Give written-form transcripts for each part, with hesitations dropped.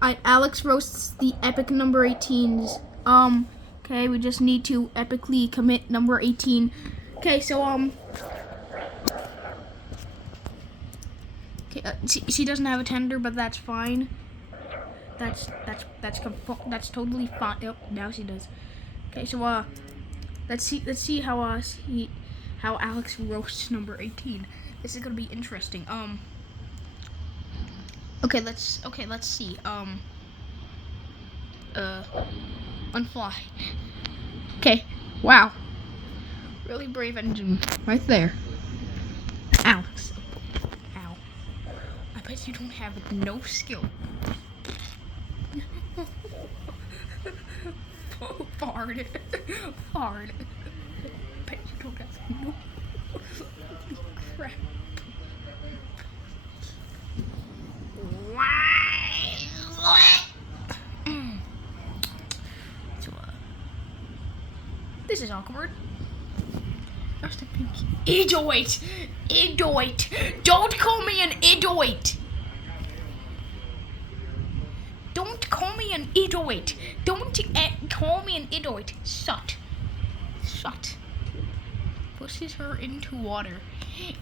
Alex roasts the epic number 18s. Okay, we just need to epically commit number 18. Okay, so okay, she doesn't have a tender, but that's fine. That's totally fine. Oh, now she does. Okay, so let's see how Alex roasts number 18. This is gonna be interesting. Okay, let's see. Unfly. Okay. Wow. Really brave engine right there. Alex. Ow. I bet you don't have no skill. Fart. Fart. Bet you don't have no. Holy crap. So, this is awkward. Idoit! Idoit! Don't call me an idoit! Don't call me an idoit! Don't call me an idoit! Shut. Shut. Pushes her into water.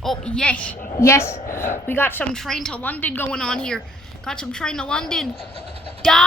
Oh, yes. Yes. We got some train to London going on here. Got some train to London. Die!